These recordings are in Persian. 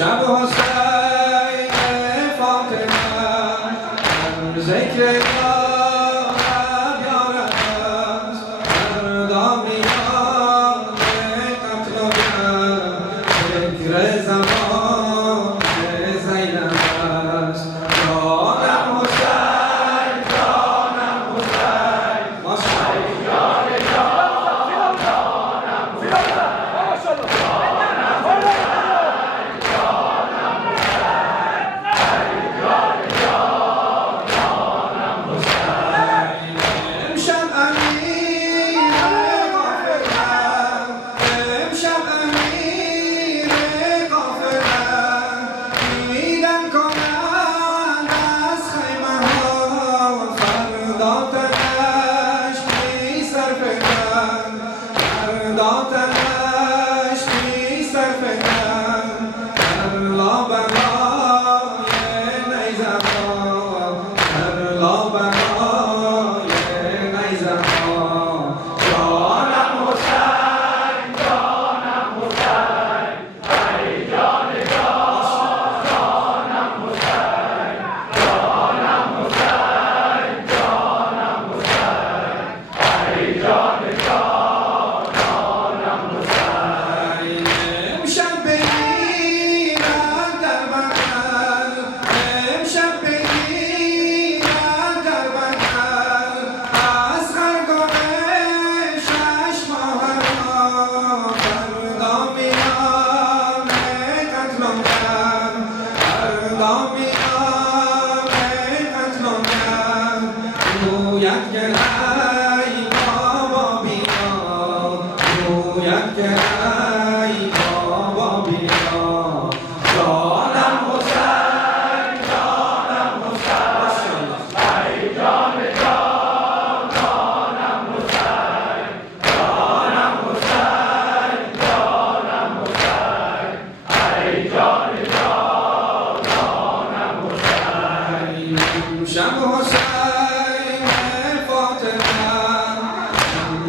شب حسین فاطمه ذکر یارب یارب است فردا میاد قتل و ذکر زمان زینب است جانم حسین جانم حسین شب حسین فاطمه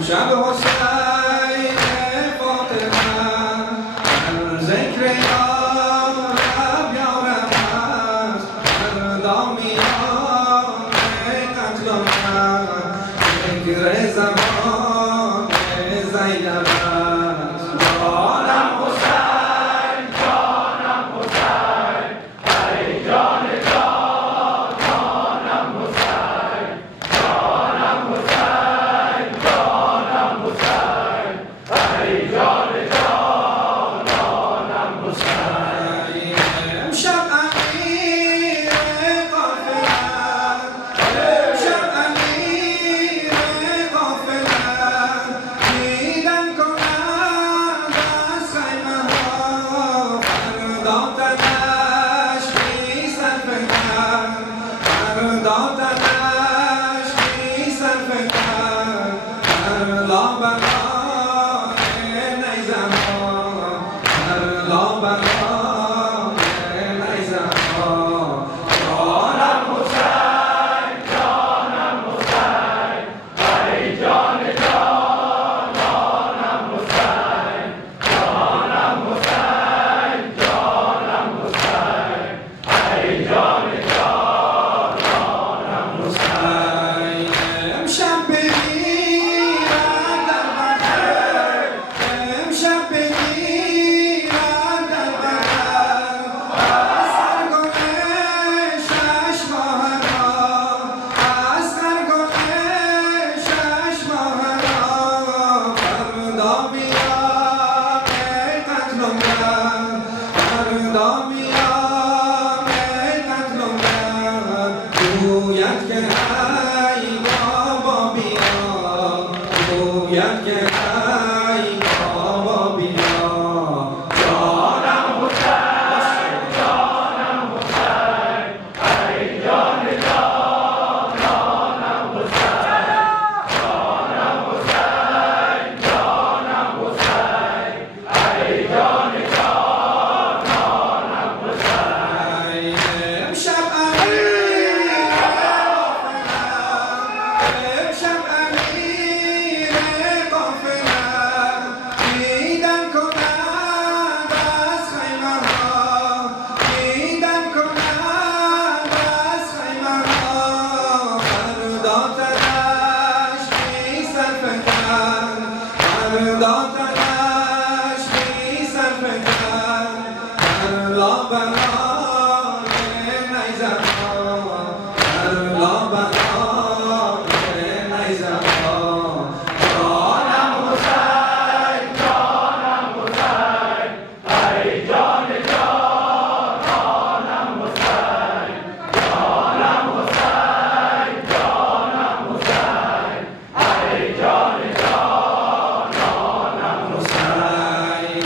شب حسین فاطمه ذکر یارب یارب است فردا میاد قتل و ذکر زمان زینب است جانم حسین جانم حسین ای جان فردا میاد قتل و مرگ گوید که ای بابا بیا گوید که ای بابا بیا جانم حسین جانم حسین ای جان جانانم حسین جانم حسین جانم حسین ای جان جانانم حسین امشب امیر امشب امیر قافله دیدن کند از خیمه ها دیدن کند از خیمه ها فردا تنش بی سرفکن فردا تنش بی سرفکن فردا برای نیزم ها فردا برای نیزم ها جانم حسین جانم حسین ای جان جانانم حسین جانم حسین جانم حسین ای جان جانانم حسین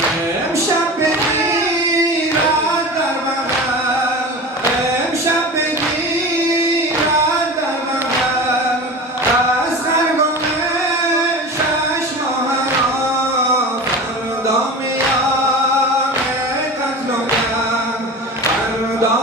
امشب بگیرد در بغل امشب بگیرد در بغل از خرگم شش ماه را فردا میاد قتل و مرگ فردا